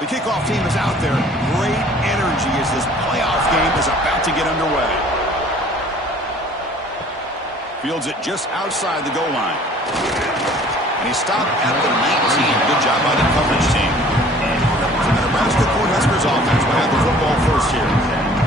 The kickoff team is out there. Great energy as this playoff game is about to get underway. Fields it just outside the goal line. And he stopped at the 19. Good job by the coverage team. So the Nebraska Cornhuskers offense will have the football first here.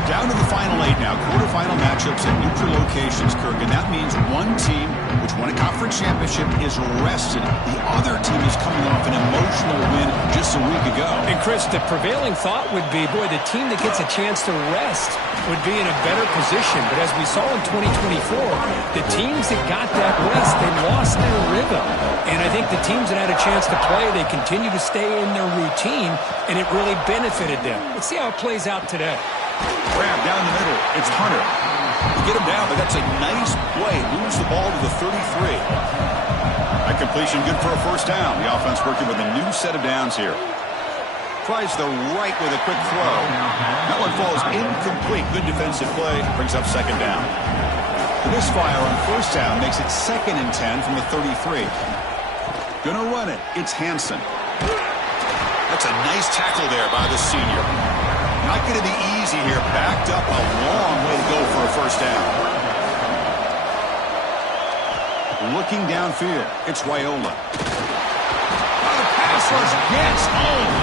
Down to the final 8 now. Quarterfinal matchups at neutral locations, Kirk. And that means one team, which won a conference championship, is rested. The other team is coming off an emotional win just a week ago. And, Chris, the prevailing thought would be, boy, the team that gets a chance to rest would be in a better position. But as we saw in 2024, the teams that got that rest, they lost their rhythm. And I think the teams that had a chance to play, they continue to stay in their routine, and it really benefited them. Let's see how it plays out today. Grab down the middle. It's Hunter. You get him down, but that's a nice play. Moves the ball to the 33. That completion good for a first down. The offense working with a new set of downs here. Tries the right with a quick throw. That one falls incomplete. Good defensive play. Brings up second down. The misfire on first down makes it 2nd and 10 from the 33. Gonna run it. It's Hansen. That's a nice tackle there by the senior. Not going to be easy here. Backed up a long way to go for a first down. Looking downfield. It's Raiola. Oh, the pass rush gets home.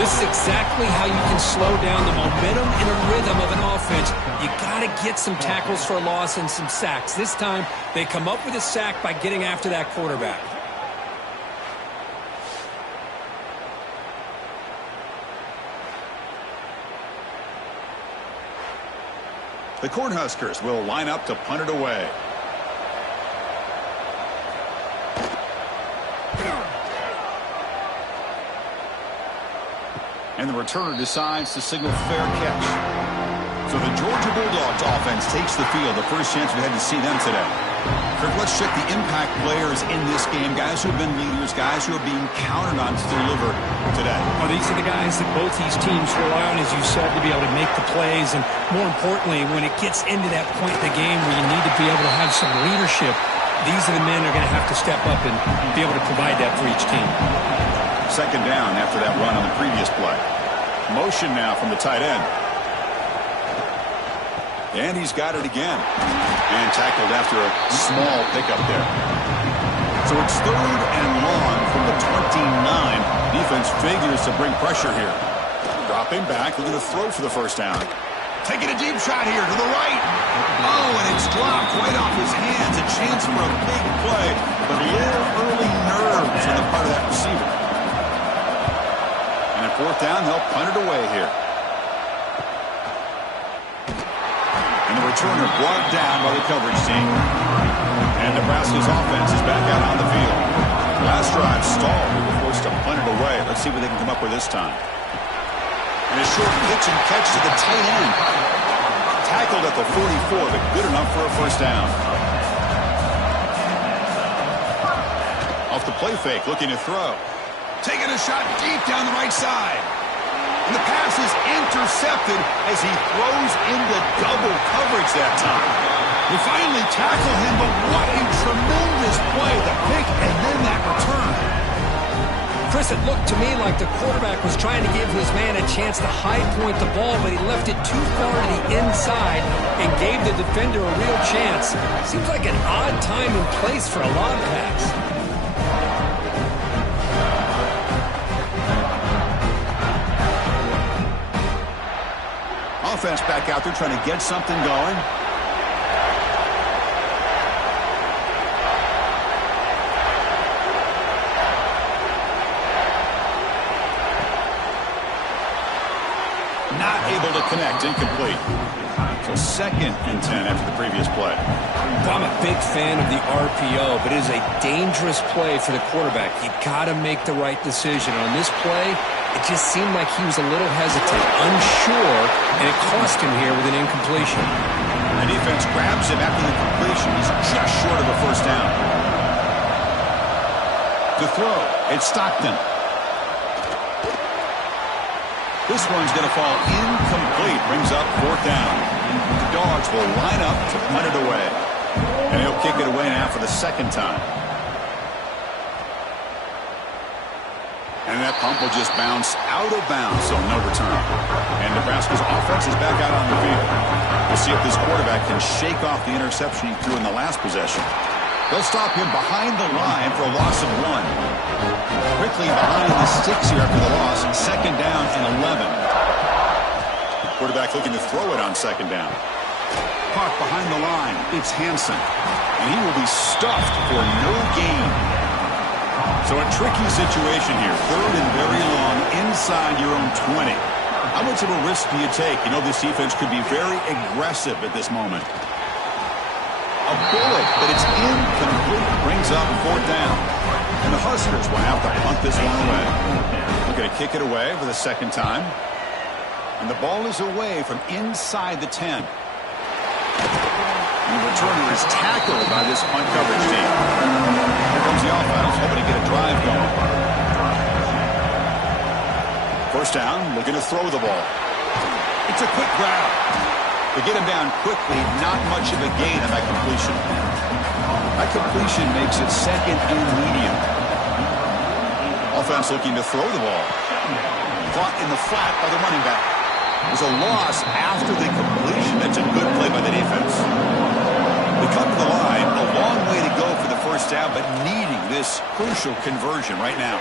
This is exactly how you can slow down the momentum and a rhythm of an offense. You got to get some tackles for a loss and some sacks. This time, they come up with a sack by getting after that quarterback. The Cornhuskers will line up to punt it away. And the returner decides to signal fair catch. So the Georgia Bulldogs offense takes the field. The first chance we had to see them today. Kirk, let's check the impact players in this game. Guys who have been leaders, guys who are being counted on to deliver today. Well, these are the guys that both these teams rely on, as you said, to be able to make the plays. And more importantly, when it gets into that point in the game where you need to be able to have some leadership, these are the men that are going to have to step up and be able to provide that for each team. Second down after that run on the previous play. Motion now from the tight end. And he's got it again. And tackled after a small pickup there. So it's 3rd and long from the 29. Defense figures to bring pressure here. Dropping back, looking to throw for the first down. Taking a deep shot here to the right. Oh, and it's dropped right off his hands. A chance for a big play, but a little early nerves on the part of that receiver. And at 4th down, they'll punt it away here. And the returner brought down by the coverage team. And Nebraska's offense is back out on the field. Last drive stalled. They were forced to punt it away. Let's see what they can come up with this time. And a short pitch and catch to the tight end. Tackled at the 44, but good enough for a first down. Off the play fake, looking to throw. Taking a shot deep down the right side. And the pass is intercepted as he throws into double coverage that time. We finally tackle him, but what a tremendous play. The pick and then that return. Chris, it looked to me like the quarterback was trying to give his man a chance to high point the ball, but he left it too far to the inside and gave the defender a real chance. Seems like an odd time and place for a lob pass. Offense back out there trying to get something going. Not able to connect, incomplete. So 2nd and 10 after the previous play. I'm a big fan of the RPO, but it is a dangerous play for the quarterback. You got to make the right decision. On this play, it just seemed like he was a little hesitant, unsure, and it cost him here with an incompletion. The defense grabs him after the completion. He's just short of a first down. The throw, it's Stockton. This one's going to fall incomplete. Brings up 4th down. The Dogs will line up to punt it away. And he'll kick it away now for the 2nd time. And that pump will just bounce out of bounds, so no return. And Nebraska's offense is back out on the field. We'll see if this quarterback can shake off the interception he threw in the last possession. They'll stop him behind the line for a loss of 1. Quickly behind the sticks here after the loss. Second down and 11. Quarterback looking to throw it on second down. Caught behind the line. It's Hansen. And he will be stuffed for no gain. So a tricky situation here. Third and very long inside your own 20. How much of a risk do you take? You know this defense could be very aggressive at this moment. A bullet, but it's incomplete. Brings up fourth down. And the Huskers will have to punt this one away. We're going to kick it away for the second time. And the ball is away from inside the 10. And the returner is tackled by this punt coverage team. Here comes the offense, hoping to get a drive going. First down, looking to throw the ball. It's a quick grab. They get him down quickly, not much of a gain on that completion. That completion makes it second and medium. Offense looking to throw the ball. Caught in the flat by the running back. There's a loss after the completion. That's a good play by the defense. They come to the line, a long way to go for the first down, but needing this crucial conversion right now.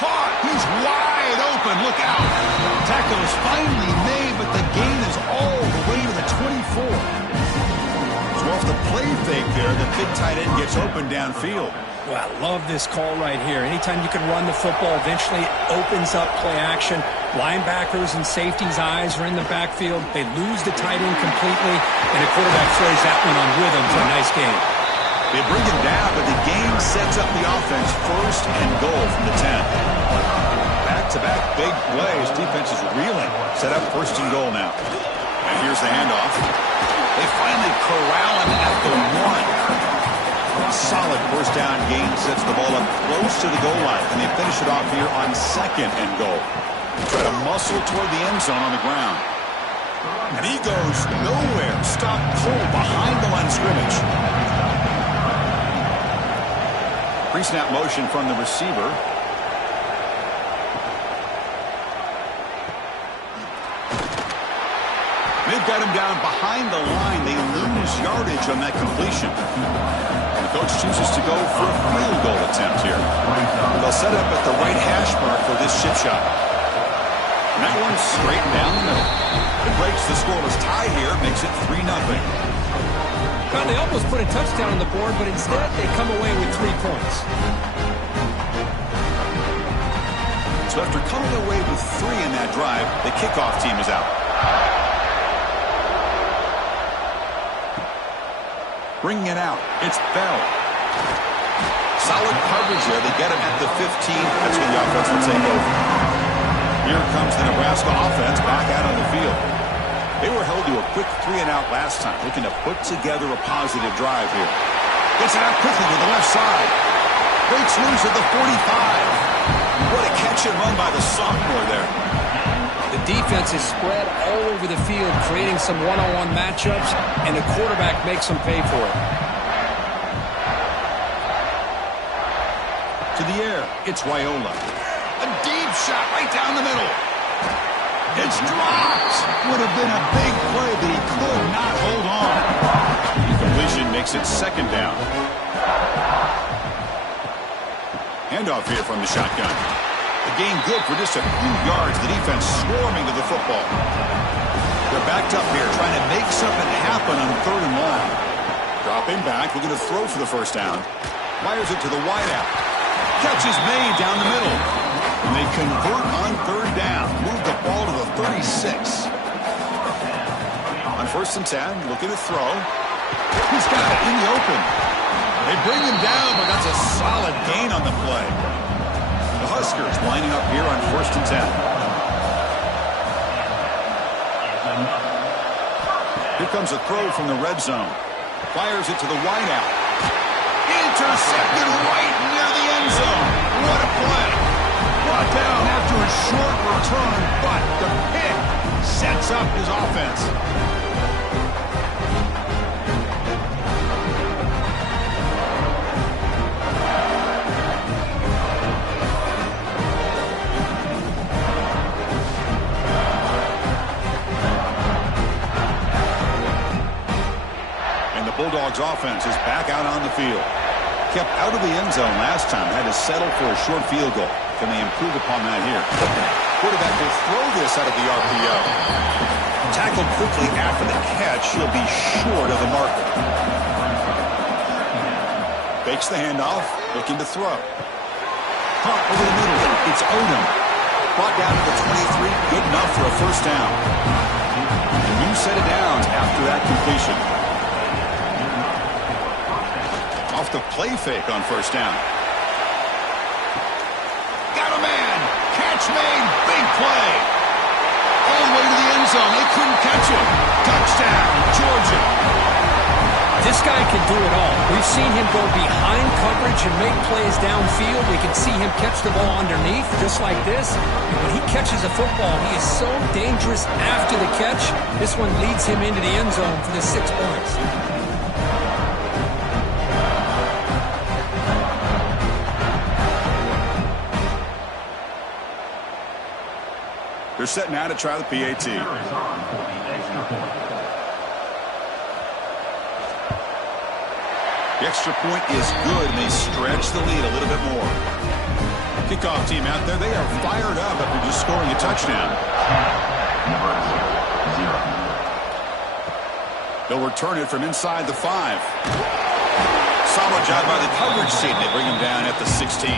Caught! He's wide open. Look out! Tackle is finally made, but the gain is all the way to the 24. So off the play fake there, the big tight end gets open downfield. Well, I love this call right here. Anytime you can run the football, eventually it opens up play action. Linebackers and safeties' eyes are in the backfield. They lose the tight end completely, and the quarterback throws that one on rhythm for a nice gain. They bring him down, but the game sets up the offense first and goal from the 10. Back-to-back big plays. Defense is reeling. Set up first and goal now. And here's the handoff. They finally corral him at the 1. A solid first down gain sets the ball up close to the goal line, and they finish it off here on second and goal. Try to muscle toward the end zone on the ground. And he goes nowhere. Stop cold behind the line of scrimmage. Pre-snap motion from the receiver. They've got him down behind the line. They lose yardage on that completion. The coach chooses to go for a field goal attempt here. They'll set up at the right hash mark for this chip shot. And that one's straight down the middle. It breaks the scoreless tie here, makes it 3-0. Well, they almost put a touchdown on the board, but instead they come away with 3 points. So after coming away with 3 in that drive, the kickoff team is out. Bringing it out, it's Bell. Solid coverage there. They get him at the 15. That's when the offense will take over. Here comes the Nebraska offense back out on the field. They were held to a quick 3-and-out last time, looking to put together a positive drive here. Gets it out quickly to the left side. Breaks loose at the 45. What a catch and run by the sophomore there. The defense is spread all over the field, creating some one-on-one matchups, and the quarterback makes them pay for it. To the air, it's Raiola. A deep shot right down the middle. It's dropped. Would have been a big play, but he could not hold on. Completion makes it second down. Handoff here from the shotgun. The gain good for just a few yards. The defense swarming to the football. They're backed up here, trying to make something happen on third and long. Dropping back, looking to throw for the first down. Fires it to the wideout. Catch is made down the middle. And they convert on third down. Move the ball to the 36. On first and 10, looking to throw. He's got it in the open. They bring him down, but that's a solid gain on the play. The Huskers lining up here on first and 10. Here comes a throw from the red zone. Fires it to the wideout. Intercepted right near the end zone. What a play. Brought down after a short return, but the pick sets up his offense. Bulldogs offense is back out on the field. Kept out of the end zone last time, had to settle for a short field goal. Can they improve upon that here? Quarterback will throw this out of the RPO. Tackled quickly after the catch. He'll be short of the marker. Fakes the handoff, looking to throw. Caught over the middle. It's Odom. Brought down to the 23. Good enough for a first down. A new set of downs after that completion. Off the play fake on first down. Got a man. Catch made. Big play. All the way to the end zone. They couldn't catch him. Touchdown, Georgia. This guy can do it all. We've seen him go behind coverage and make plays downfield. We can see him catch the ball underneath, just like this. And when he catches a football, he is so dangerous after the catch. This one leads him into the end zone for the 6 points. They're set now to try the PAT. The extra point is good, and they stretch the lead a little bit more. Kickoff team out there, they are fired up after just scoring a touchdown. They'll return it from inside the 5. Solid job by the coverage team. They bring him down at the 16.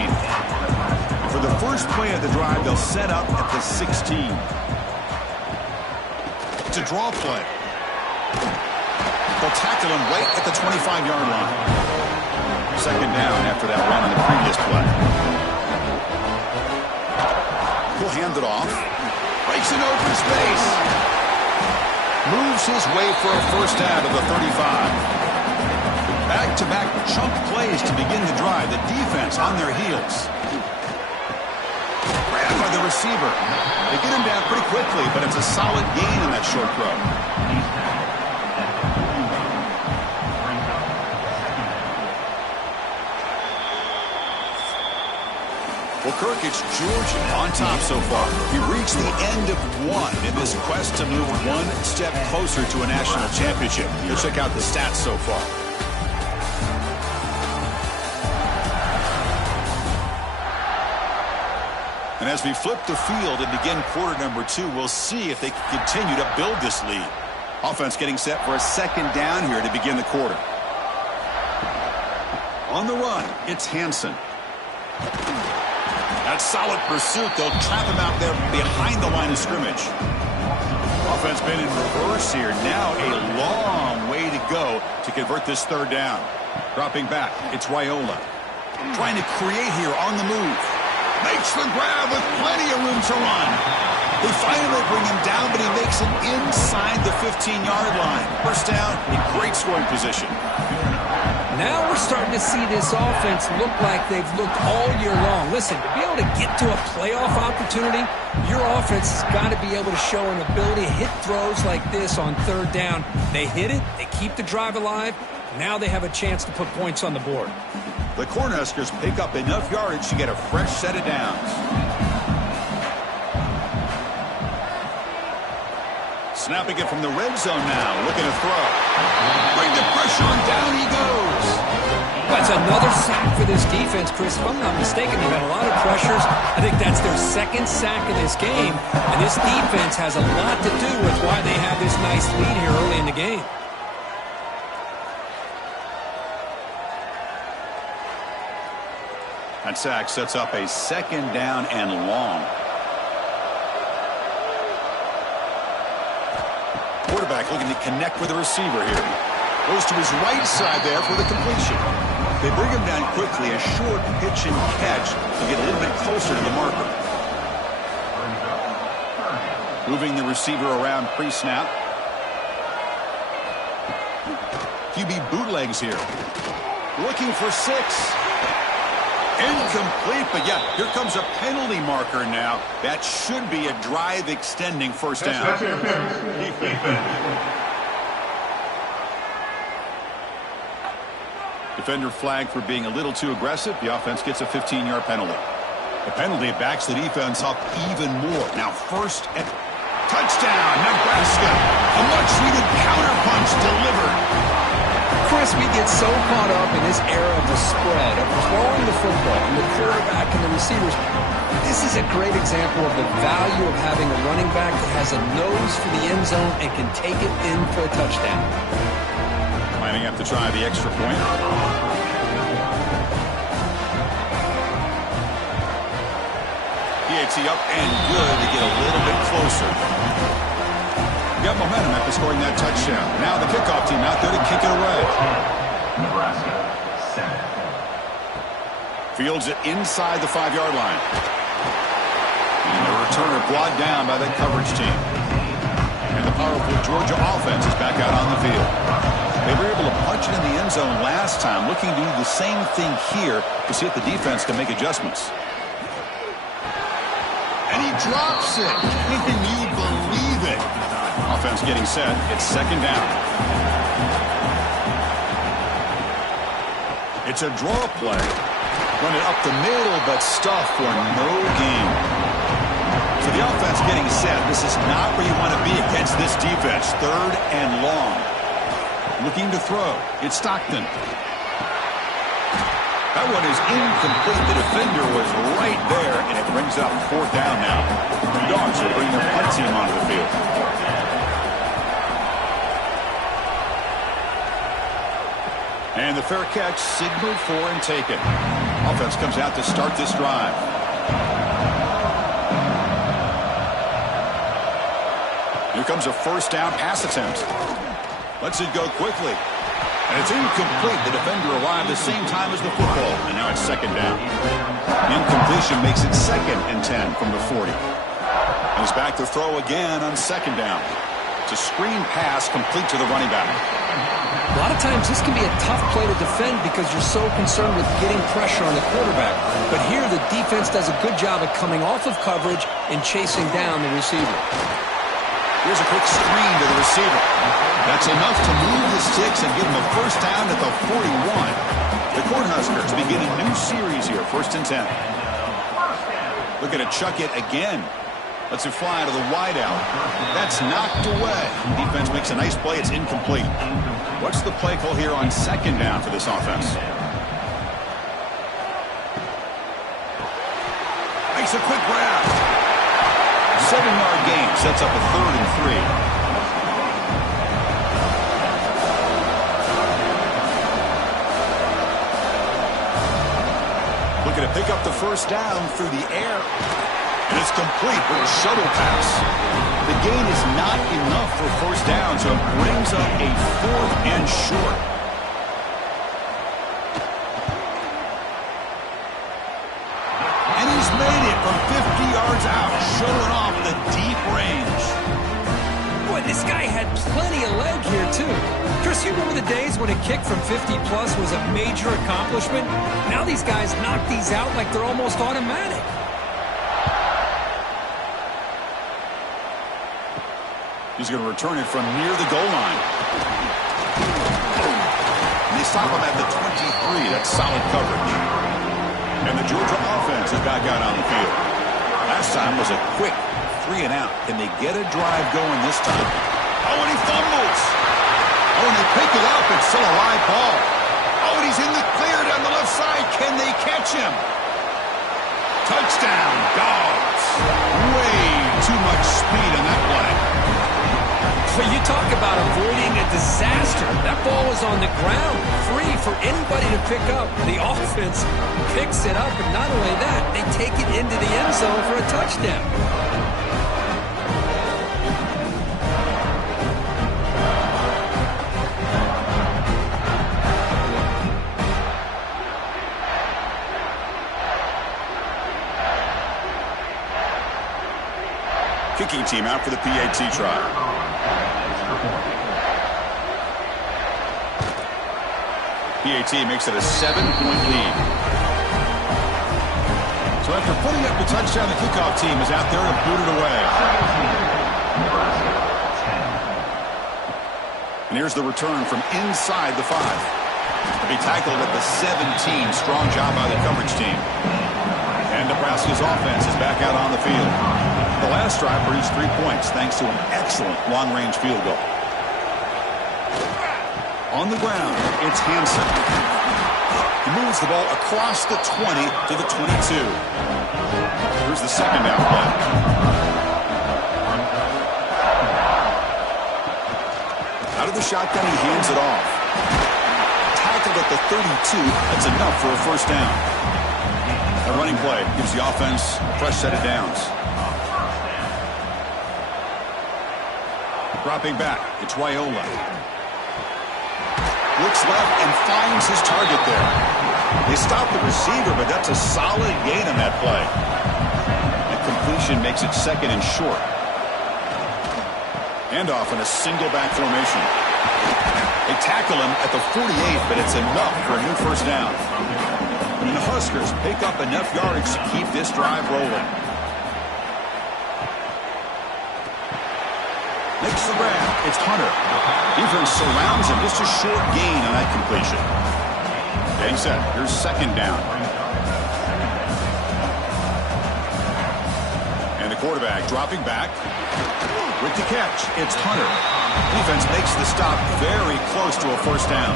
For the first play of the drive, they'll set up at the 16. It's a draw play. They'll tackle him right at the 25-yard line. Second down after that run on the previous play. He'll hand it off. Breaks an open space. Moves his way for a first down to the 35. Back-to-back chunk plays to begin the drive. The defense on their heels. Grabbed by the receiver. They get him down pretty quickly, but it's a solid gain in that short throw. Well, Kirk, it's Georgia on top so far. He reached the end of one in this quest to move one step closer to a national championship. You check out the stats so far. And as we flip the field and begin quarter number 2, we'll see if they can continue to build this lead. Offense getting set for a second down here to begin the quarter. On the run, it's Hansen. That solid pursuit. They'll trap him out there behind the line of scrimmage. Offense been in reverse here. Now a long way to go to convert this third down. Dropping back, it's Raiola. Trying to create here on the move. Makes the grab with plenty of room to run. They finally bring him down, but he makes it inside the 15-yard line. First down in great scoring position. Now we're starting to see this offense look like they've looked all year long. Listen, to be able to get to a playoff opportunity, your offense has got to be able to show an ability to hit throws like this on third down. They hit it, they keep the drive alive. Now they have a chance to put points on the board. The Cornhuskers pick up enough yardage to get a fresh set of downs. Snapping it from the red zone now, looking to throw. Bring the pressure, and down he goes. That's another sack for this defense, Chris. If I'm not mistaken, they've had a lot of pressures. I think that's their second sack of this game. And this defense has a lot to do with why they have this nice lead here early in the game. That sack sets up a second down and long. Quarterback looking to connect with the receiver here. Goes to his right side there for the completion. They bring him down quickly. A short pitch and catch to get a little bit closer to the marker. Moving the receiver around pre-snap. QB bootlegs here. Looking for 6. Incomplete, but yeah, here comes a penalty marker now. That should be a drive-extending first down. Defender flagged for being a little too aggressive. The offense gets a 15-yard penalty. The penalty backs the defense up even more. Now first and touchdown, Nebraska. A much-needed counterpunch delivered. Chris, we get so caught up in this era of the spread, of throwing the football, and the quarterback and the receivers. This is a great example of the value of having a running back that has a nose for the end zone and can take it in for a touchdown. Lining up to try the extra point. PAT up and good to get a little bit closer. Got momentum after scoring that touchdown. Now the kickoff team out there to kick it away. Nebraska, 7. Fields it inside the 5-yard line. And the returner brought down by that coverage team. And the powerful Georgia offense is back out on the field. They were able to punch it in the end zone last time, looking to do the same thing here to see if the defense can make adjustments. And he drops it. Can you believe it? Offense getting set. It's second down. It's a draw play. Run it up the middle, but stuffed for no gain. So the offense getting set. This is not where you want to be against this defense. Third and long. Looking to throw. It's Stockton. That one is incomplete. The defender was right there, and it brings up fourth down now. The Dogs will bring their punt team onto the field. And the fair catch signaled for and taken. Offense comes out to start this drive. Here comes a first down pass attempt. Lets it go quickly. And it's incomplete. The defender arrived the same time as the football. And now it's second down. Incompletion makes it 2nd and 10 from the 40. And he's back to throw again on second down. It's a screen pass complete to the running back. A lot of times this can be a tough play to defend because you're so concerned with getting pressure on the quarterback. But here the defense does a good job of coming off of coverage and chasing down the receiver. Here's a quick screen to the receiver. That's enough to move the sticks and give him a first down at the 41. The Cornhuskers begin a new series here, 1st and 10. Looking to chuck it again. Lets it fly to the wideout. That's knocked away. Defense makes a nice play. It's incomplete. What's the play call here on second down for this offense? Makes a quick grab. 7-yard gain sets up a 3rd and 3. Looking to pick up the first down through the air. And it's complete with a shuttle pass. The gain is not enough for first down, so it brings up a 4th and short. And he's made it from 50 yards out, showing off the deep range. Boy, this guy had plenty of leg here, too. Chris, you remember the days when a kick from 50-plus was a major accomplishment? Now these guys knock these out like they're almost automatic. He's going to return it from near the goal line. And they stop him at the 23. That's solid coverage. And the Georgia offense is back out on the field. Last time was a quick 3 and out. Can they get a drive going this time? Oh, and he fumbles. Oh, and they pick it up. It's still a live ball. Oh, and he's in the clear down the left side. Can they catch him? Touchdown, Dogs. Way too much speed on that play. But you talk about avoiding a disaster. That ball was on the ground, free for anybody to pick up. The offense picks it up, and not only that, they take it into the end zone for a touchdown. Kicking team out for the PAT try. PAT makes it a 7-point lead. So after putting up the touchdown, the kickoff team is out there to boot it away. And here's the return from inside the 5. To be tackled at the 17. Strong job by the coverage team. And Nebraska's offense is back out on the field. The last drive produced 3 points thanks to an excellent long-range field goal. On the ground, it's Hansen. He moves the ball across the 20 to the 22. Here's the second down play. Out of the shotgun, he hands it off. Tackled at the 32. That's enough for a first down. A running play gives the offense a fresh set of downs. Dropping back, it's Raiola. Looks left and finds his target there. They stop the receiver, but that's a solid gain on that play. And completion makes it second and short. Handoff in a single back formation. They tackle him at the 48, but it's enough for a new first down. And the Huskers pick up enough yards to keep this drive rolling. Makes the grab. It's Hunter. Defense surrounds him. Just a short gain on that completion. Getting set. Here's second down. And the quarterback dropping back. With the catch, it's Hunter. Defense makes the stop very close to a first down.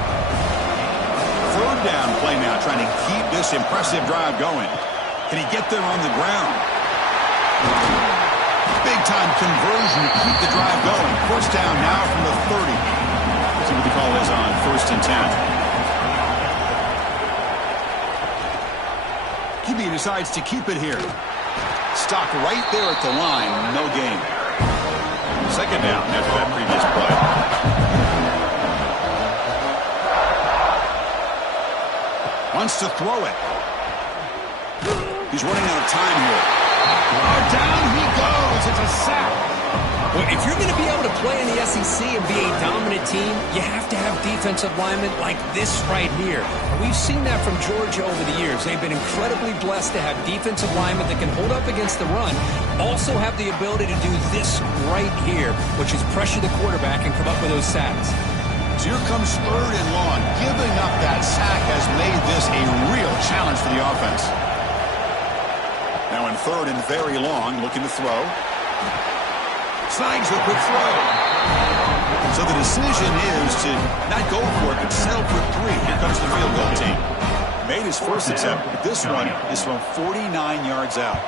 Third down play now, trying to keep this impressive drive going. Can he get there on the ground? Big-time conversion to keep the drive going. First down now from the 30. See what the call is on first and 10. QB decides to keep it here. Stock right there at the line. No gain. Second down after that previous play. Wants to throw it. He's running out of time here. Down he goes. It's a sack. Well, if you're going to be able to play in the SEC and be a dominant team, you have to have defensive linemen like this right here. We've seen that from Georgia over the years. They've been incredibly blessed to have defensive linemen that can hold up against the run, also have the ability to do this right here, which is pressure the quarterback and come up with those sacks. So here comes third and long. Giving up that sack has made this a real challenge for the offense. Now in third and very long, looking to throw. Slides the quick throw. So the decision is to not go for it, but settle for 3. Here comes the field goal team. Made his first attempt, but this one is from 49 yards out.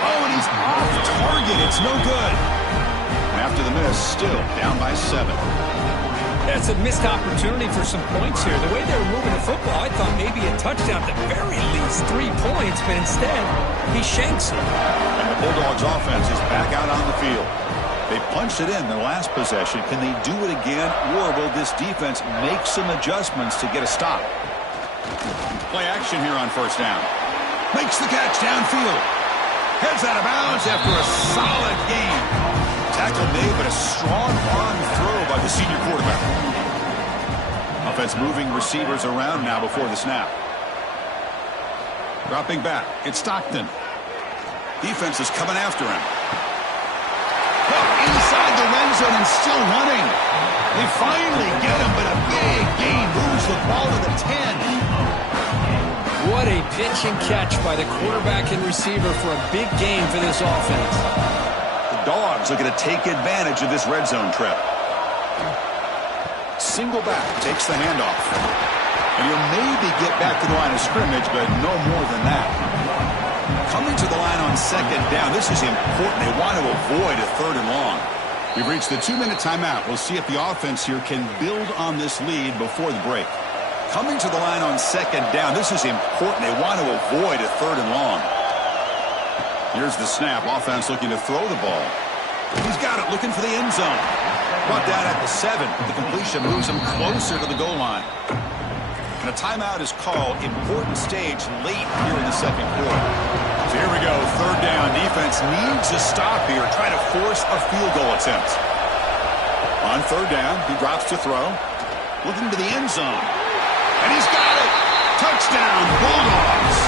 Oh, and he's off target. It's no good. And after the miss, still down by 7. That's a missed opportunity for some points here. The way they were moving the football, I thought maybe a touchdown, at the very least 3 points, but instead, he shanks it. And the Bulldogs offense is back out on the field. They punched it in their last possession. Can they do it again, or will this defense make some adjustments to get a stop? Play action here on first down. Makes the catch downfield. Heads out of bounds after a solid game. Tackle made, but a strong arm throw by the senior quarterback. Offense moving receivers around now before the snap. Dropping back, it's Stockton. Defense is coming after him. Inside the red zone and still running. They finally get him, but a big gain moves the ball to the 10. What a pitch and catch by the quarterback and receiver for a big gain for this offense. Dogs looking to take advantage of this red zone trip. Single back takes the handoff. And he'll maybe get back to the line of scrimmage, but no more than that. Coming to the line on second down. This is important. They want to avoid a third and long. We've reached the 2-minute timeout. We'll see if the offense here can build on this lead before the break. Coming to the line on second down. This is important. They want to avoid a third and long. Here's the snap. Offense looking to throw the ball. He's got it, looking for the end zone. Brought down at the 7. The completion moves him closer to the goal line. And a timeout is called. Important stage late here in the second quarter. So here we go. Third down. Defense needs a stop here. Try to force a field goal attempt. On third down, he drops to throw. Looking to the end zone. And he's got it. Touchdown, Bulldogs.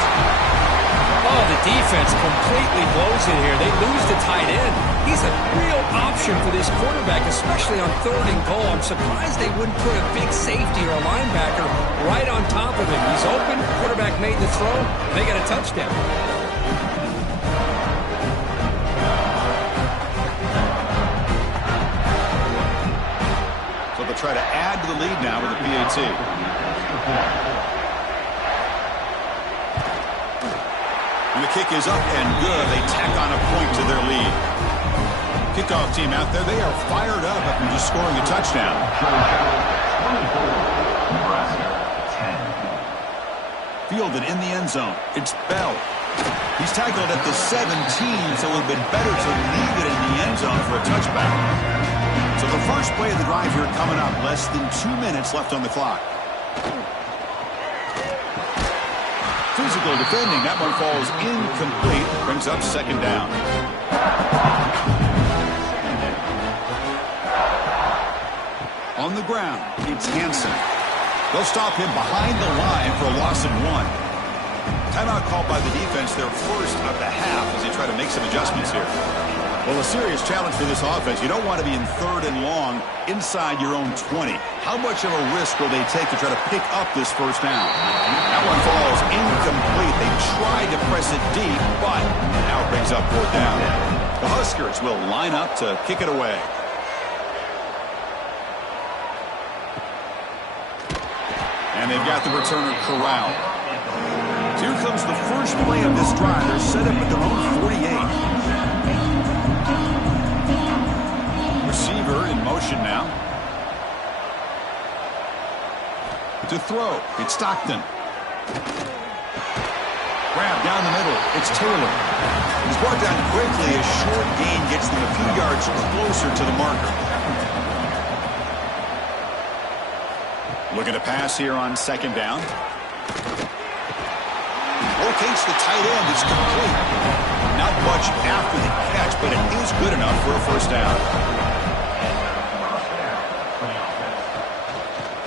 Oh, the defense completely blows it here. They lose the tight end. He's a real option for this quarterback, especially on third and goal. I'm surprised they wouldn't put a big safety or a linebacker right on top of him. He's open. Quarterback made the throw. They got a touchdown. try to add to the lead now with a PAT. And the kick is up and good. They tack on a point to their lead. Kickoff team out there, they are fired up after just scoring a touchdown. Nebraska 10. Fielded in the end zone. It's Bell. He's tackled at the 17, so it would have been better to leave it in the end zone for a touchback. So the first play of the drive here coming up. Less than 2 minutes left on the clock. Physical defending. That one falls incomplete. Brings up second down. On the ground, it's Hansen. They'll stop him behind the line for a loss of 1. Timeout called by the defense, their first of the half as they try to make some adjustments here. Well, a serious challenge for this offense. You don't want to be in 3rd and long inside your own 20. How much of a risk will they take to try to pick up this first down? That one falls incomplete. They tried to press it deep, but now it brings up 4th down. The Huskers will line up to kick it away. And they've got the returner corralled. Here comes the first play of this drive. They're set up at their own 48. Receiver in motion now. To throw. It's Stockton. Grab down the middle. It's Taylor. He's brought down quickly. A short gain gets them a few yards closer to the marker. Looking to pass here on 2nd down. Locates the tight end. It's complete. Not much after the catch, but it is good enough for a first down.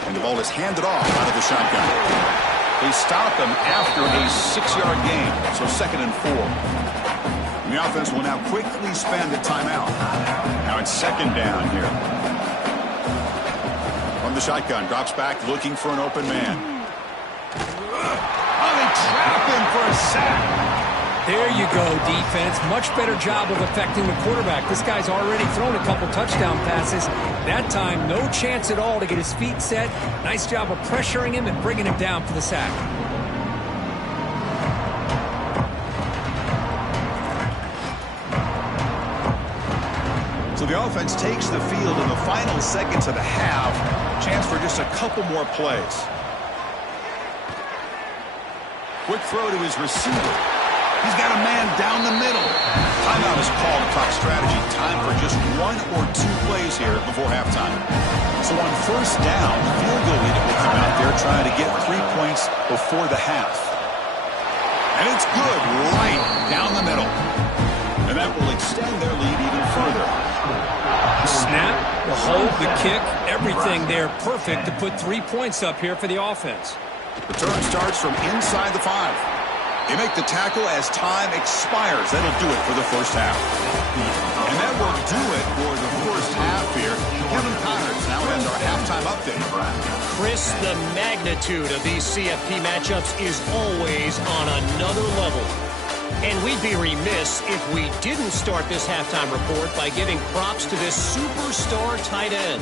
And the ball is handed off out of the shotgun. They stop him after a 6-yard gain, so 2nd and 4. And the offense will now quickly spend a timeout. Now it's 2nd down here. From the shotgun, drops back, looking for an open man. Trap him for a sack. There you go, defense. Much better job of affecting the quarterback. This guy's already thrown a couple touchdown passes. That time, no chance at all to get his feet set. Nice job of pressuring him and bringing him down for the sack. So the offense takes the field in the final seconds of the half. Chance for just a couple more plays. Quick throw to his receiver. He's got a man down the middle. Timeout is called to talk strategy. Time for just 1 or 2 plays here before halftime. So on first down, field goal leader will come out there trying to get 3 points before the half. And it's good right down the middle. And that will extend their lead even further. The snap, the hold, the kick, everything there perfect to put 3 points up here for the offense. Return starts from inside the 5. They make the tackle as time expires. That'll do it for the first half. And that will do it for the first half here. Kevin Connors now has our halftime update. Chris, the magnitude of these CFP matchups is always on another level. And we'd be remiss if we didn't start this halftime report by giving props to this superstar tight end.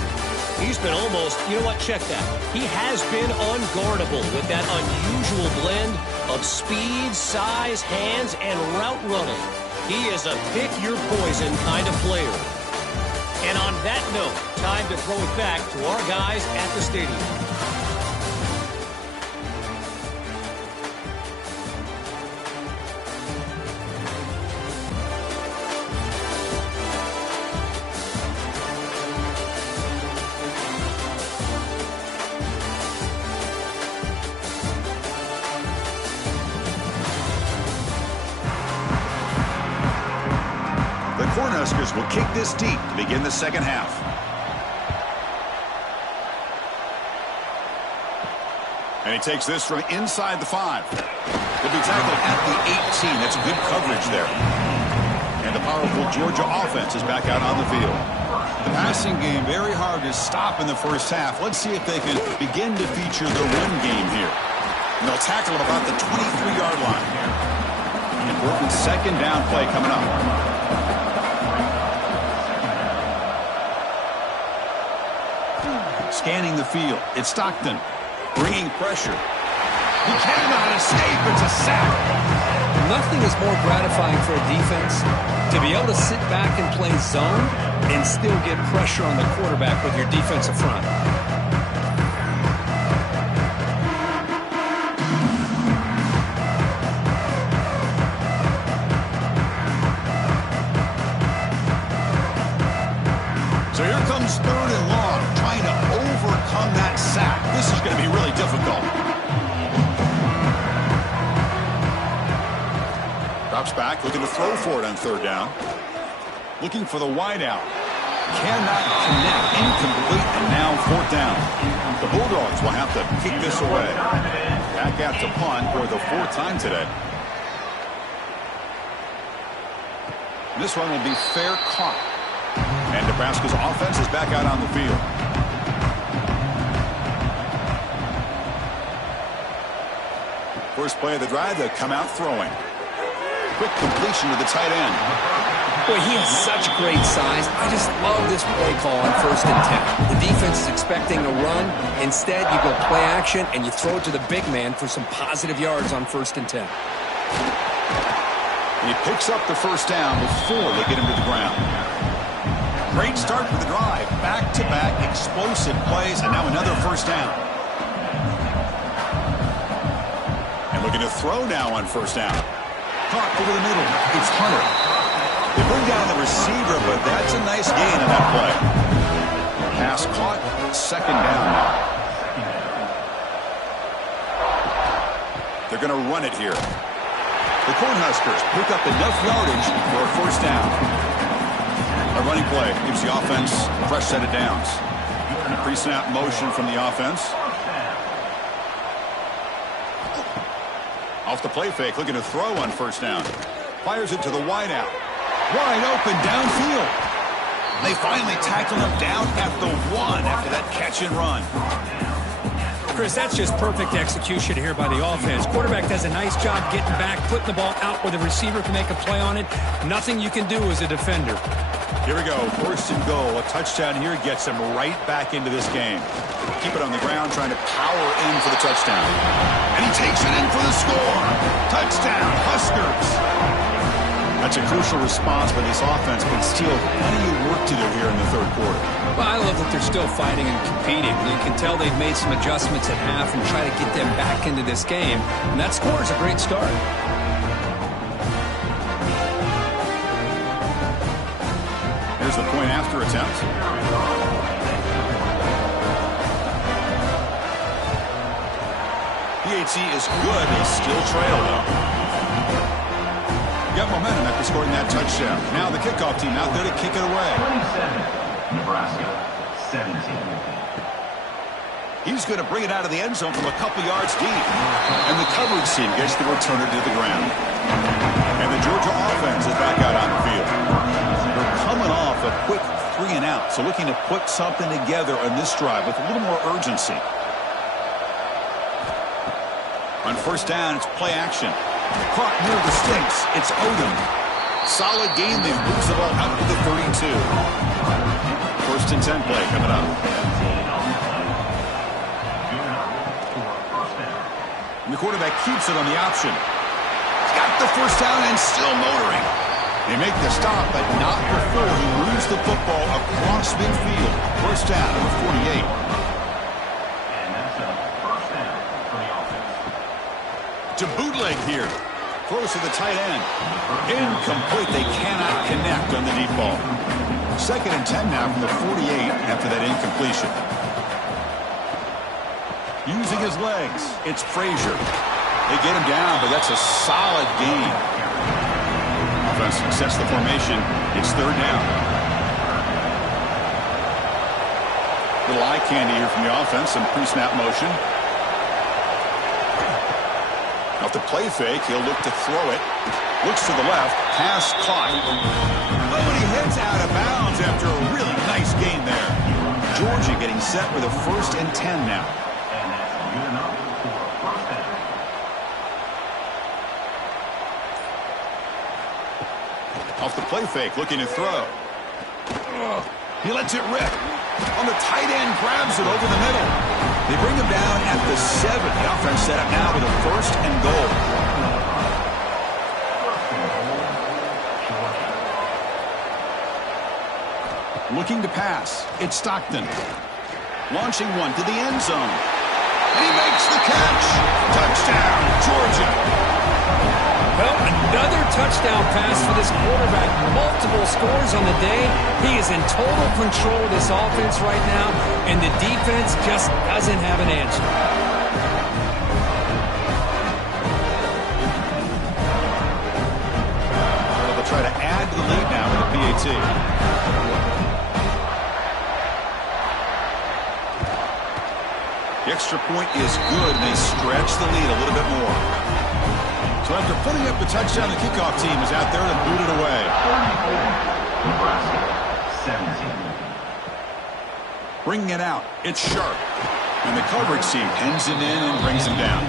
He's been almost, you know what, check that. He has been unguardable with that unusual blend of speed, size, hands, and route running. He is a pick-your-poison kind of player. And on that note, time to throw it back to our guys at the stadium. Cornhuskers will kick this deep to begin the second half. And he takes this from inside the 5. He'll be tackled at the 18. That's good coverage there. And the powerful Georgia offense is back out on the field. The passing game very hard to stop in the first half. Let's see if they can begin to feature the run game here. And they'll tackle him about the 23-yard line. Important second down play coming up. scanning the field. It's Stockton bringing pressure. He cannot escape. It's a sack. Nothing is more gratifying for a defense to be able to sit back and play zone and still get pressure on the quarterback with your defensive front. So here comes 3rd and long, trying to overcome that sack. This is going to be really difficult. Drops back, looking to throw for it on 3rd down. Looking for the wide out. Cannot connect, incomplete, and now 4th down. The Bulldogs will have to kick this away. Back out to punt for the 4th time today. This one will be fair caught. And Nebraska's offense is back out on the field. First play of the drive, they'll come out throwing. Quick completion to the tight end. Boy, he has such great size. I just love this play call on 1st and 10. The defense is expecting a run. Instead, you go play action, and you throw it to the big man for some positive yards on 1st and 10. He picks up the 1st down before they get him to the ground. Great start for the drive. Back-to-back explosive plays, and now another 1st down. And looking to throw now on 1st down. Caught over the middle. It's Hunter. They bring down the receiver, but that's a nice gain in that play. Pass caught. 2nd down now. They're going to run it here. The Cornhuskers pick up enough yardage for a 1st down. A running play gives the offense a fresh set of downs. Pre-snap motion from the offense. Off the play fake, looking to throw on 1st down. Fires it to the wide out. Wide open downfield. They finally tackle him down at the 1 after that catch and run. Chris, that's just perfect execution here by the offense. Quarterback does a nice job getting back, putting the ball out where the receiver can make a play on it. Nothing you can do as a defender. Here we go, 1st and goal. A touchdown here gets him right back into this game. Keep it on the ground, trying to power in for the touchdown. And he takes it in for the score. Touchdown, Huskers. That's a crucial response by this offense, but still plenty of work to do here in the 3rd quarter. Well, I love that they're still fighting and competing. You can tell they've made some adjustments at half and try to get them back into this game. And that score is a great start. Here's the point after attempt. PAT is good. They still trail, though. Got momentum after scoring that touchdown. Now the kickoff team out there to kick it away. 27, Nebraska, 17. He's going to bring it out of the end zone from a couple yards deep. And the coverage team gets the returner to the ground. And the Georgia offense is back out on the field. They're coming off a quick 3 and out, so looking to put something together on this drive with a little more urgency. On 1st down, it's play action. Caught near the sticks. It's Odom. Solid game. They moves the ball out to the 32. 1st and 10 play coming up. And the quarterback keeps it on the option. He's got the 1st down and still motoring. They make the stop, but not before he moves the football across midfield. 1st down at the 48. To bootleg here. Close to the tight end. Incomplete. They cannot connect on the deep ball. 2nd and 10 now from the 48 after that incompletion. Using his legs. It's Frazier. They get him down, but that's a solid gain. Offense sets the formation. It's 3rd down. Little eye candy here from the offense. Some pre-snap motion. Off the play fake, he'll look to throw it. Looks to the left. Pass caught. Oh, and he heads out of bounds after a really nice gain there. Georgia getting set with a 1st and 10 now. Off the play fake, looking to throw. He lets it rip. On the tight end, grabs it over the middle. They bring him down at the 7. The offense set up now with a 1st and goal. Looking to pass. It's Stockton. Launching one to the end zone. And he makes the catch. Touchdown, Georgia. Well, another touchdown pass for this quarterback. Multiple scores on the day. He is in total control of this offense right now, and the defense just doesn't have an answer. Well, they'll try to add to the lead now with a PAT. The extra point is good, and they stretch the lead a little bit more. So after putting up the touchdown, the kickoff team is out there to boot it away. Nebraska, 17. Bringing it out, it's Sharp. And the coverage team pens him in and brings him down.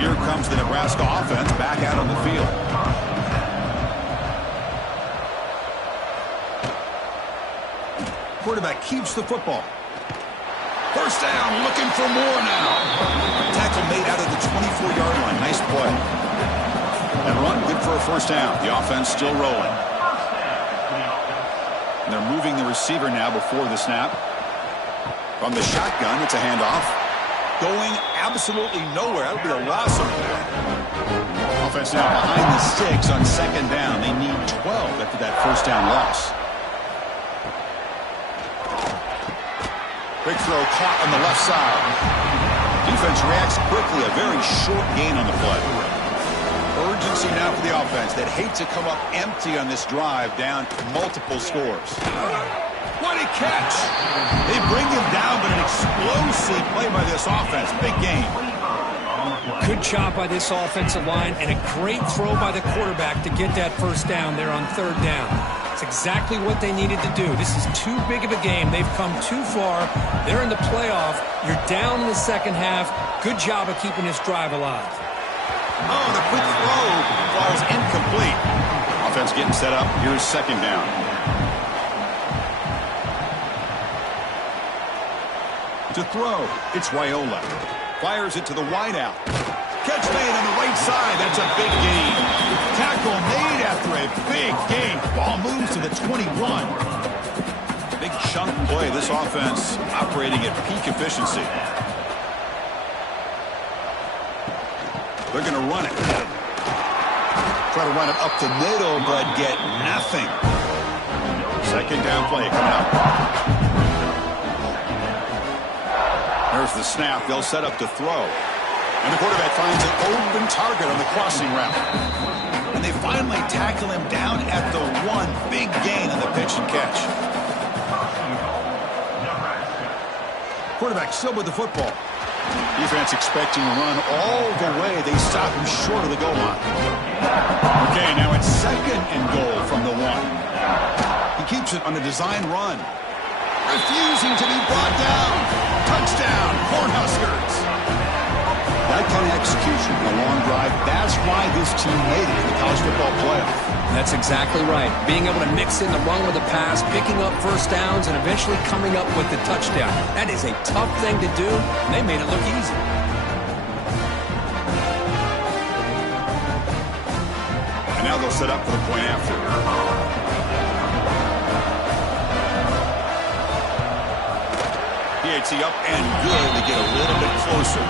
Here comes the Nebraska offense back out on the field. Quarterback keeps the football. First down, looking for more now. Tackle made out of the 24-yard line. Nice play. And run, good for a first down. The offense still rolling. And they're moving the receiver now before the snap. From the shotgun, it's a handoff. Going absolutely nowhere. That would be a loss of it. Offense now behind the sticks on 2nd down. They need 12 after that first down loss. Big throw caught on the left side. Defense reacts quickly. A very short gain on the play. Urgency now for the offense that hate to come up empty on this drive down multiple scores. What a catch! They bring him down, but an explosive play by this offense. Big game. Good job by this offensive line, and a great throw by the quarterback to get that first down there on 3rd down. It's exactly what they needed to do. This is too big of a game. They've come too far. They're in the playoff. You're down in the 2nd half. Good job of keeping this drive alive. Oh, the quick throw falls incomplete. Offense getting set up. Here's 2nd down. To throw, it's Raiola. Fires it to the wideout. Catch made on the right side. That's a big gain. Tackle made after a big gain. Ball moves to the 21. Big chunk play. This offense operating at peak efficiency. They're going to run it. Try to run it up the middle, but get nothing. 2nd down play coming up. There's the snap. They'll set up to throw. And the quarterback finds an open target on the crossing route. And they finally tackle him down at the 1. Big gain on the pitch and catch. Quarterback still with the football. Defense expecting to run all the way. They stop him short of the goal line. Okay, now it's 2nd and goal from the 1. He keeps it on a design run. Refusing to be brought down. Touchdown, Cornhuskers. That kind of execution in a long drive, that's why this team made it in the college football playoff. That's exactly right. Being able to mix in the run with the pass, picking up first downs, and eventually coming up with the touchdown. That is a tough thing to do, and they made it look easy. And now they'll set up for the point after. PAT up and good to get a little bit closer.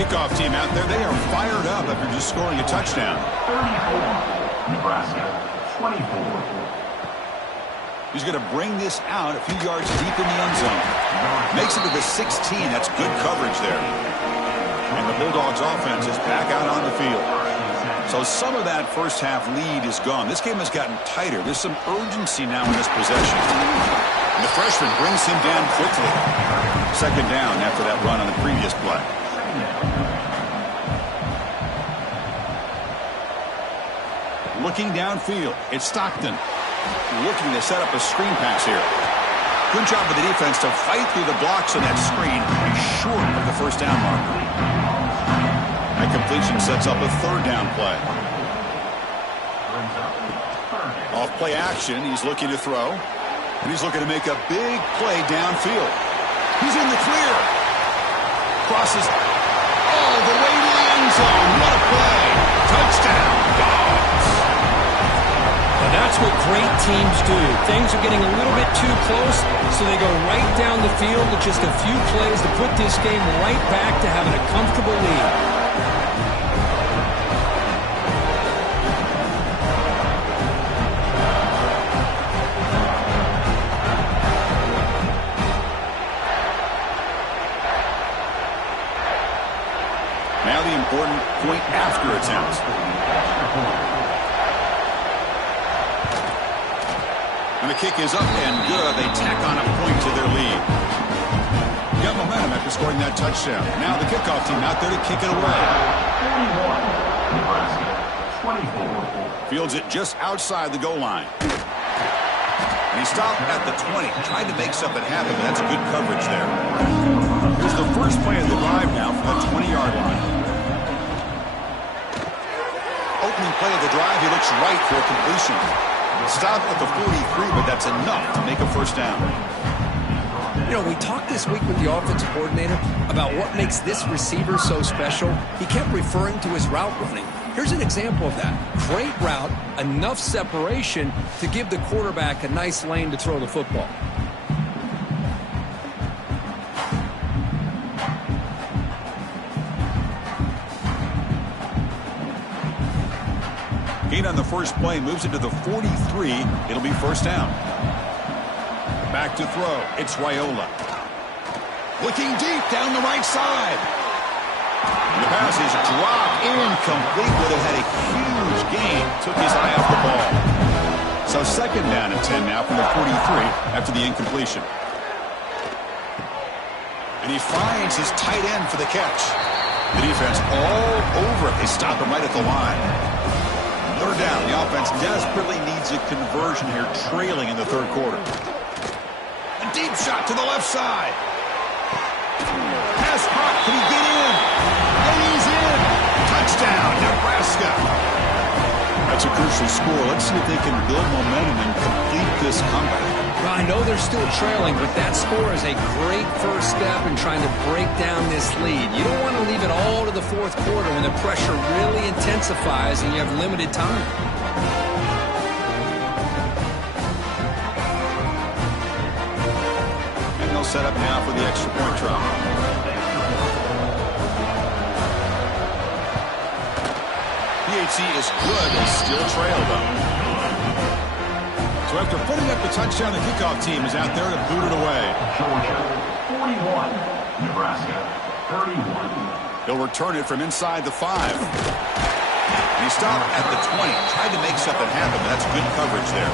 Kickoff team out there, they are fired up after just scoring a touchdown. 34, Nebraska, 24. He's going to bring this out a few yards deep in the end zone. Makes it to the 16. That's good coverage there. And the Bulldogs offense is back out on the field. So some of that first half lead is gone. This game has gotten tighter. There's some urgency now in this possession. And the freshman brings him down quickly. 2nd down after that run on the previous play. Looking downfield, it's Stockton. Looking to set up a screen pass here. Good job of the defense to fight through the blocks on that screen. He's short of the first down marker. That completion sets up a 3rd down play. Off play action. He's looking to throw. And he's looking to make a big play downfield. He's in the clear. Crosses all the way to the end zone. What a play. Touchdown, Dogs. And that's what great teams do. Things are getting a little bit too close, so they go right down the field with just a few plays to put this game right back to having a comfortable lead. Now the important point after attempts. And the kick is up and good. They tack on a point to their lead. Got momentum after scoring that touchdown. Now the kickoff team out there to kick it away. 41, Nebraska, 24. Fields it just outside the goal line. And he stopped at the 20. Tried to make something happen, but that's good coverage there. Here's the first play of the drive now from the 20-yard line. Opening play of the drive, he looks right for a completion. Stopped at the 43, but that's enough to make a first down. You know, we talked this week with the offensive coordinator about what makes this receiver so special. He kept referring to his route running. Here's an example of that. Great route, enough separation to give the quarterback a nice lane to throw the football. Gain on the first play, moves it to the 43. It'll be first down. Back to throw. It's Raiola. Looking deep down the right side. And the pass is dropped incomplete. Would have had a huge gain. Took his eye off the ball. So second down and 10 now from the 43 after the incompletion. And he finds his tight end for the catch. The defense all over it. They stop him right at the line. Third down. The offense desperately needs a conversion here, trailing in the third quarter. A deep shot to the left side. Pass caught. Can he get in? And he's in. Touchdown, Nebraska. That's a crucial score. Let's see if they can build momentum and complete this comeback. Well, I know they're still trailing, but that score is a great first step in trying to break down this lead. You don't want to leave it all to the fourth quarter when the pressure really intensifies and you have limited time. And they'll set up now for the extra point drop. PHC is good. They still trail, though. So after putting up the touchdown, the kickoff team is out there to boot it away. Georgia, 41. Nebraska, 31. He'll return it from inside the 5. And he stopped at the 20. Tried to make something happen, but that's good coverage there.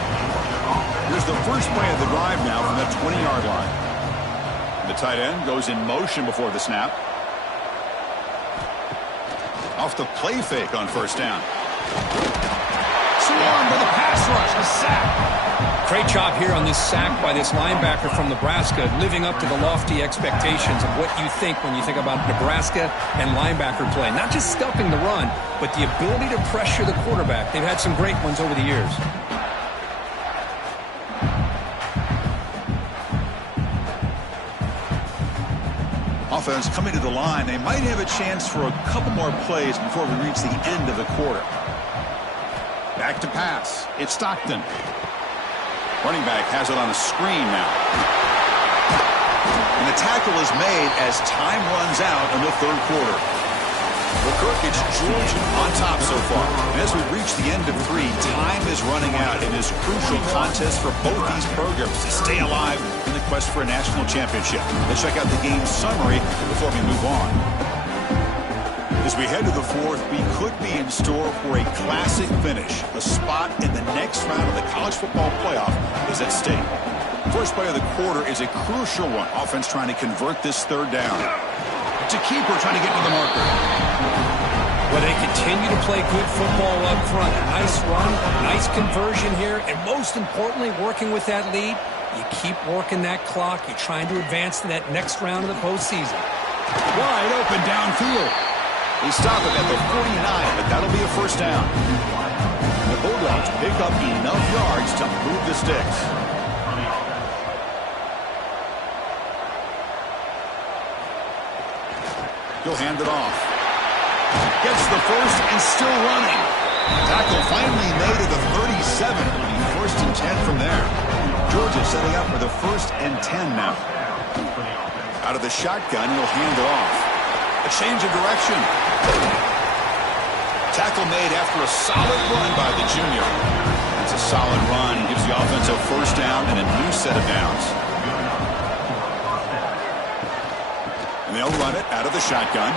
Here's the first play of the drive now from that 20-yard line. The tight end goes in motion before the snap. Off the play fake on first down. Swarmed with a pass rush, a sack. Great job here on this sack by this linebacker from Nebraska, living up to the lofty expectations of what you think when you think about Nebraska and linebacker play. Not just stuffing the run, but the ability to pressure the quarterback. They've had some great ones over the years. Offense coming to the line. They might have a chance for a couple more plays before we reach the end of the quarter. Back to pass. It's Stockton. Running back has it on a screen now. And the tackle is made as time runs out in the third quarter. Well, Kirk, it's Georgia on top so far. And as we reach the end of 3, time is running out in this crucial contest for both these programs to stay alive in the quest for a national championship. Let's check out the game summary before we move on. As we head to the fourth, we could be in store for a classic finish. A spot in the next round of the college football playoff is at stake. First play of the quarter is a crucial one. Offense trying to convert this third down. It's a keeper trying to get to the marker. Well, they continue to play good football up front. A nice run, nice conversion here, and most importantly, working with that lead, you keep working that clock. You're trying to advance to that next round of the postseason. Wide open downfield. They stop it at the 49, but that'll be a first down. The Bulldogs Seahawks pick up enough yards to move the sticks. He'll hand it off. Gets the first and still running. Tackle finally made at the 37. First and 10 from there. Georgia setting up for the 1st and 10 now. Out of the shotgun, he'll hand it off. A change of direction. Tackle made after a solid run by the junior. It's a solid run. Gives the offense a first down and a new set of downs. And they'll run it out of the shotgun.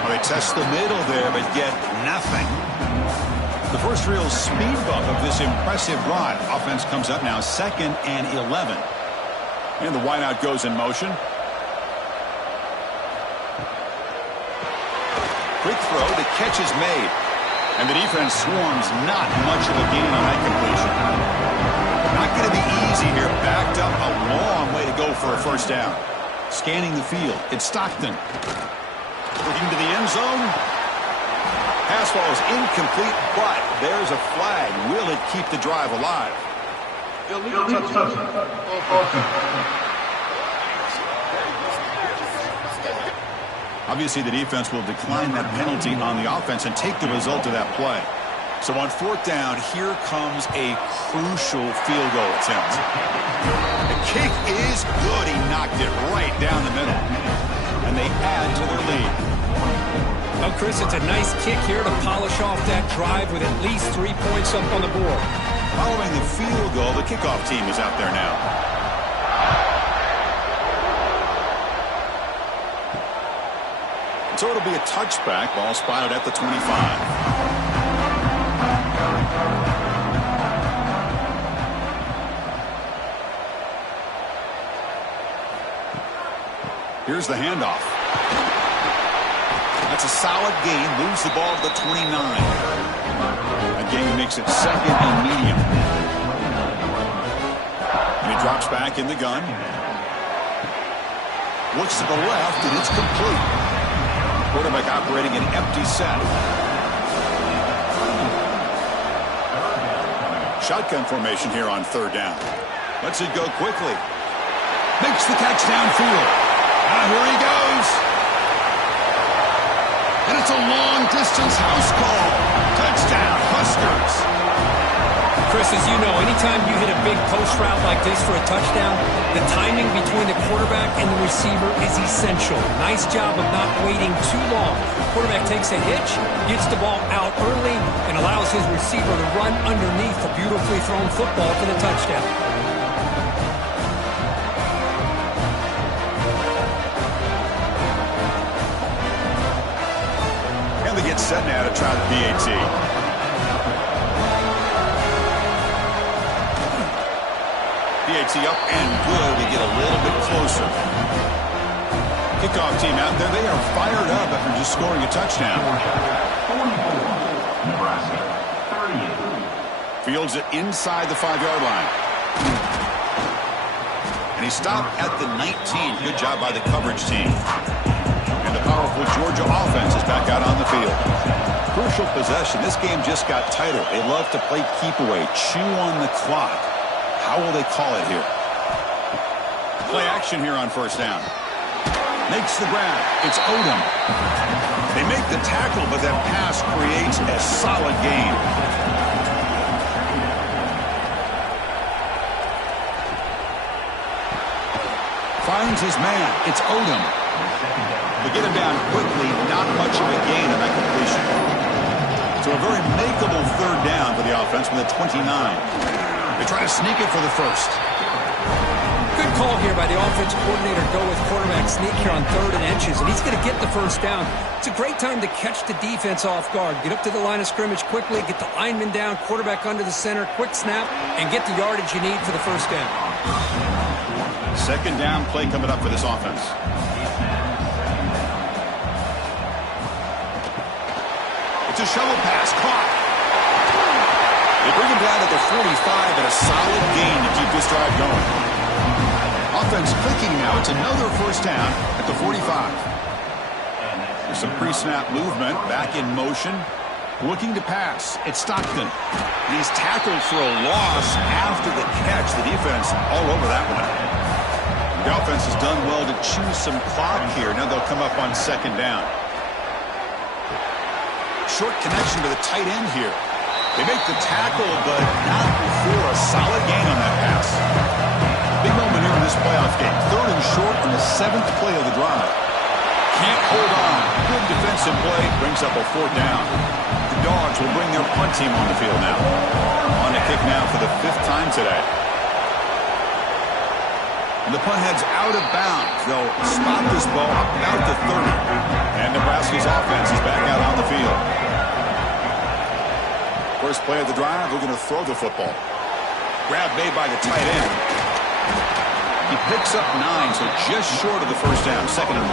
Well, they test the middle there, but get nothing. The first real speed bump of this impressive drive. Offense comes up now 2nd and 11. And the wideout goes in motion. Quick throw. The catch is made. And the defense swarms. Not much of a gain on that completion. Not going to be easy here. Backed up a long way to go for a first down. Scanning the field. It's Stockton. Looking to the end zone. Pass ball is incomplete, but there's a flag. Will it keep the drive alive? Obviously, the defense will decline that penalty on the offense and take the result of that play. So on 4th down, here comes a crucial field goal attempt. The kick is good. He knocked it right down the middle. And they add to their lead. Well, Chris, it's a nice kick here to polish off that drive with at least 3 points up on the board. Following the field goal, the kickoff team is out there now. So it'll be a touchback. Ball spotted at the 25. Here's the handoff. That's a solid gain. Moves the ball to the 29. Again, he makes it 2nd and medium. And he drops back in the gun. Looks to the left, and it's complete. Quarterback operating an empty set. Shotgun formation here on 3rd down. Lets it go quickly. Makes the catch downfield. Now here he goes. And it's a long-distance house call. Touchdown, Huskers. Chris, as you know, anytime you hit a big post route like this for a touchdown, the timing between the quarterback and the receiver is essential. Nice job of not waiting too long. Quarterback takes a hitch, gets the ball out early, and allows his receiver to run underneath the beautifully thrown football for the touchdown. And they get set now to try the PAT. PAT up and good. We get a little bit closer. Kickoff team out there. They are fired up after just scoring a touchdown. 44, Nebraska, 38. Fields it inside the 5-yard line. And he stopped at the 19. Good job by the coverage team. And the powerful Georgia offense is back out on the field. Crucial possession. This game just got tighter. They love to play keep away, chew on the clock. How will they call it here? Play action here on 1st down. Makes the grab. It's Odom. They make the tackle, but that pass creates a solid gain. Finds his man. It's Odom. They get him down quickly. Not much of a gain on that completion. So a very makeable 3rd down for the offense with a 29. They try to sneak it for the 1st. Good call here by the offensive coordinator. Go with quarterback sneak here on 3rd and inches, and he's going to get the 1st down. It's a great time to catch the defense off guard. Get up to the line of scrimmage quickly, get the lineman down, quarterback under the center, quick snap, and get the yardage you need for the 1st down. 2nd down play coming up for this offense. It's a shovel pass, caught. They bring him down at the 45 and a solid gain to keep this drive going. Offense clicking now. It's another 1st down at the 45. There's some pre-snap movement. Back in motion. Looking to pass. It's Stockton. He's tackled for a loss after the catch. The defense all over that one. The offense has done well to choose some clock here. Now they'll come up on second down. Short connection to the tight end here. They make the tackle, but not before a solid gain on that pass. Big moment here in this playoff game. Third and short on the 7th play of the drive. Can't hold on. Good defensive play. Brings up a 4th down. The Dogs will bring their punt team on the field now. On to kick now for the 5th time today. And the punt heads out of bounds. They'll spot this ball about the 30. And Nebraska's offense is back out on the field. First play of the drive, we're going to throw the football. Grab made by the tight end. He picks up 9, so just short of the first down. 2nd and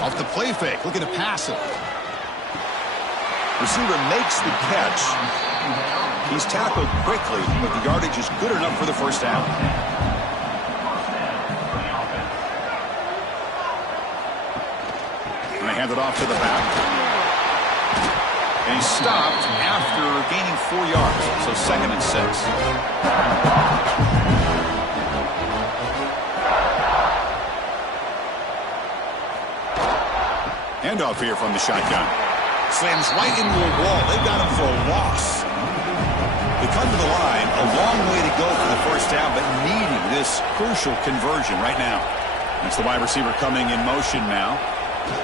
1. Off the play fake, looking to pass it. Receiver makes the catch. He's tackled quickly, but the yardage is good enough for the first down. And they hand it off to the back. And he's stopped after gaining 4 yards, so 2nd and 6. Handoff here from the shotgun. Slams right into a wall. They've got him for a loss. They come to the line, a long way to go for the first down, but needing this crucial conversion right now. That's the wide receiver coming in motion now.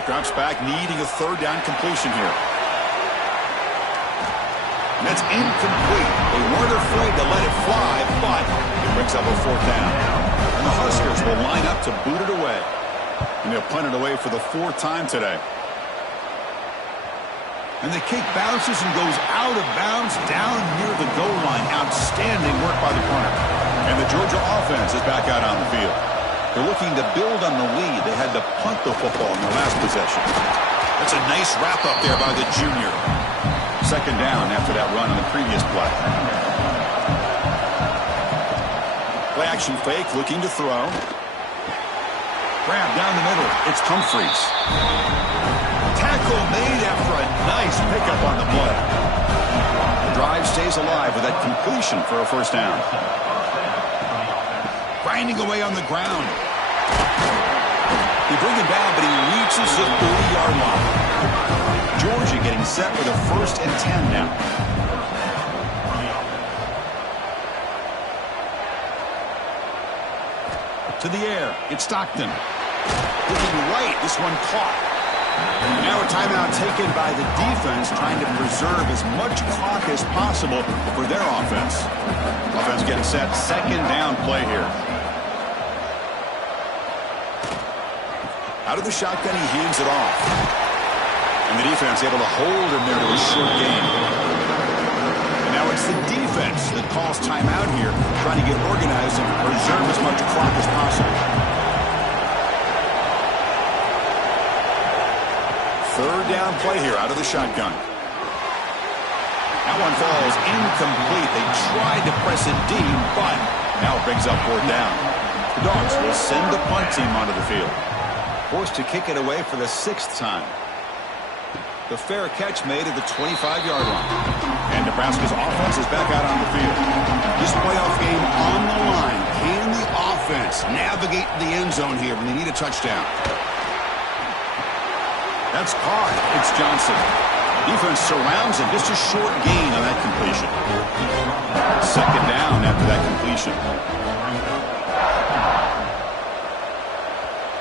Drops back, needing a 3rd down completion here. And that's incomplete. They weren't afraid to let it fly, but it brings up a 4th down. And the Huskers will line up to boot it away. And they'll punt it away for the 4th time today. And the kick bounces and goes out of bounds down near the goal line. Outstanding work by the punter. And the Georgia offense is back out on the field. They're looking to build on the lead. They had to punt the football in their last possession. That's a nice wrap-up there by the junior. 2nd down after that run on the previous play. Play action fake, looking to throw. Grab down the middle. It's Humphreys. Tackle made after a nice pickup on the play. The drive stays alive with that completion for a first down. Grinding away on the ground. They bring him down, but he reaches the 30-yard line. Georgia getting set for the 1st and 10 now. To the air. It's Stockton. Looking right. This one caught. Now a timeout taken by the defense, trying to preserve as much clock as possible for their offense. Offense getting set. 2nd down play here. Out of the shotgun, he hands it off. And the defense able to hold him there to a short gain. And now it's the defense that calls timeout here, trying to get organized and preserve as much clock as possible. 3rd down play here out of the shotgun. That one falls incomplete. They tried to press it deep, but now it brings up 4th down. The Dogs will send the punt team onto the field. Forced to kick it away for the 6th time. The fair catch made at the 25-yard line. And Nebraska's offense is back out on the field. This playoff game on the line. Can the offense navigate the end zone here when they need a touchdown? That's caught. It's Johnson. Defense surrounds him. Just a short gain on that completion. 2nd down after that completion.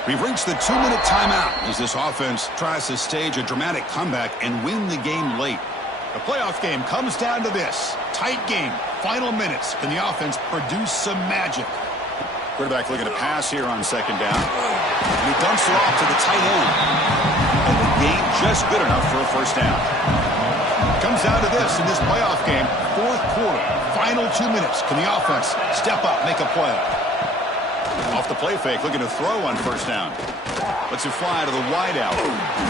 We've reached the 2-minute timeout as this offense tries to stage a dramatic comeback and win the game late. The playoff game comes down to this. Tight game. Final minutes. Can the offense produce some magic? Quarterback looking to pass here on 2nd down. And he dumps it off to the tight end. And the game just good enough for a first down. Comes down to this in this playoff game. 4th quarter. Final 2 minutes. Can the offense step up, make a play? Off the play fake, looking to throw on 1st down. Lets it fly to the wideout.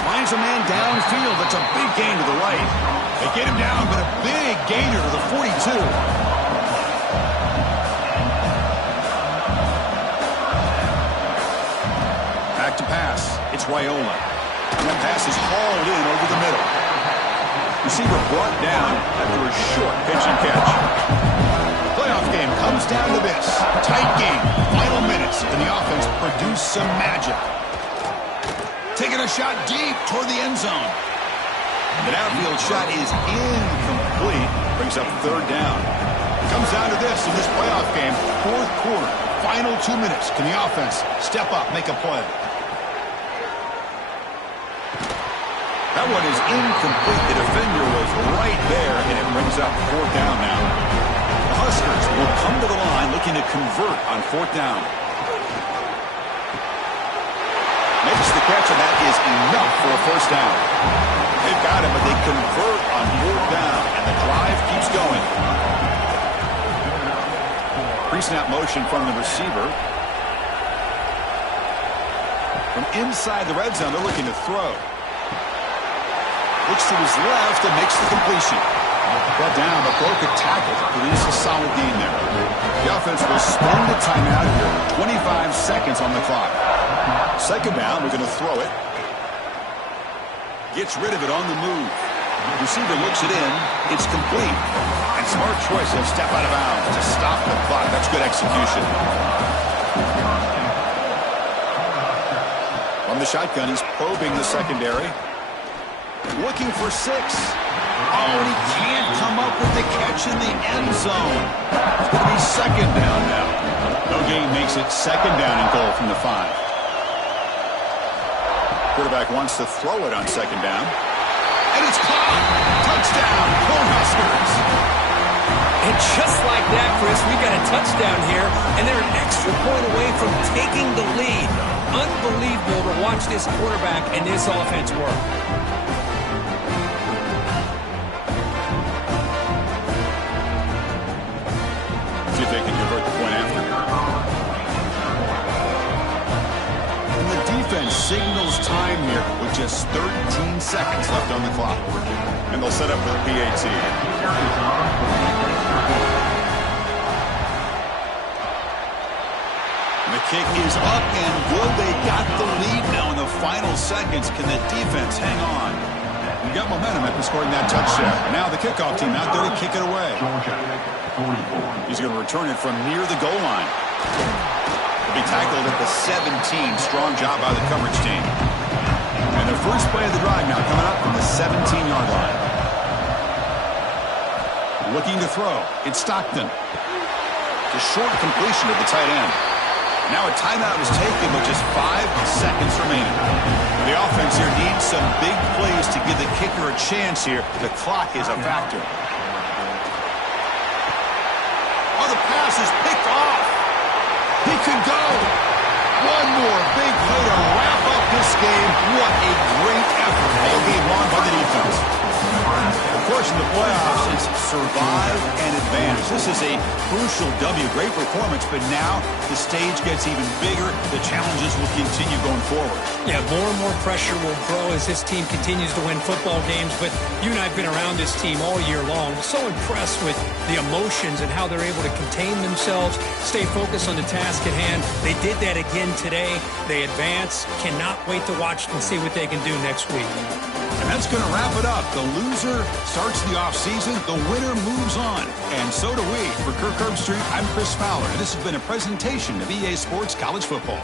Finds a man downfield. That's a big gain to the right. They get him down, but a big gainer to the 42. Back to pass. It's Raiola. And that pass is hauled in over the middle. Receiver brought down after a short pitch and catch. Playoff game comes down to this. Tight game. Final minutes. And the offense produced some magic. Taking a shot deep toward the end zone. The downfield shot is incomplete. Brings up third down. Comes down to this in this playoff game. Fourth quarter. Final 2 minutes. Can the offense step up, make a play? That one is incomplete. The defender was right there, and it brings up fourth down now. The Huskers will come to the line looking to convert on fourth down. Makes the catch, and that is enough for a first down. They've got him, but they convert on fourth down, and the drive keeps going. Pre-snap motion from the receiver. From inside the red zone, they're looking to throw. Looks to his left and makes the completion. Brought down, but broke a tackle to produce a solid gain there. The offense will spend a timeout here. 25 seconds on the clock. Second down, we're going to throw it. Gets rid of it on the move. Receiver looks it in. It's complete. And smart choice. He'll step out of bounds to stop the clock. That's good execution. From the shotgun, he's probing the secondary. Looking for 6. Oh, and he can't come up with the catch in the end zone. It's going to be second down now. No gain makes it second down and goal from the 5. Quarterback wants to throw it on second down. And it's caught. Touchdown, Cornhuskers. And just like that, Chris, we got a touchdown here, and they're an extra point away from taking the lead. Unbelievable to watch this quarterback and this offense work. See if they can convert the point after. And the defense signals time here with just 13 seconds left on the clock. And they'll set up for the PAT. And the kick is up and good. They got the lead now in the final seconds. Can the defense hang on? You got momentum after scoring that touchdown. Now the kickoff team out there to kick it away. He's going to return it from near the goal line. He'll be tackled at the 17. Strong job by the coverage team. And the first play of the drive now coming up from the 17-yard line. Looking to throw. It's Stockton. The short completion of the tight end. Now a timeout is taken with just 5 seconds remaining. The offense here needs some big plays to give the kicker a chance here. The clock is a factor. Oh, the pass is picked off. He could go. One more big play to wrap up this game. What a great effort all game long by the defense. Of course, in the playoffs, it's survive and advance. This is a crucial W. Great performance, but now the stage gets even bigger. The challenges will continue going forward. Yeah, more and more pressure will grow as this team continues to win football games. But you and I have been around this team all year long. So impressed with the emotions and how they're able to contain themselves, stay focused on the task at hand. They did that again today. They advance. Cannot wait to watch and see what they can do next week. And that's going to wrap it up. The loser starts the offseason. The winner moves on. And so do we. For Kirk Herbstreit, I'm Chris Fowler. And this has been a presentation of EA Sports College Football.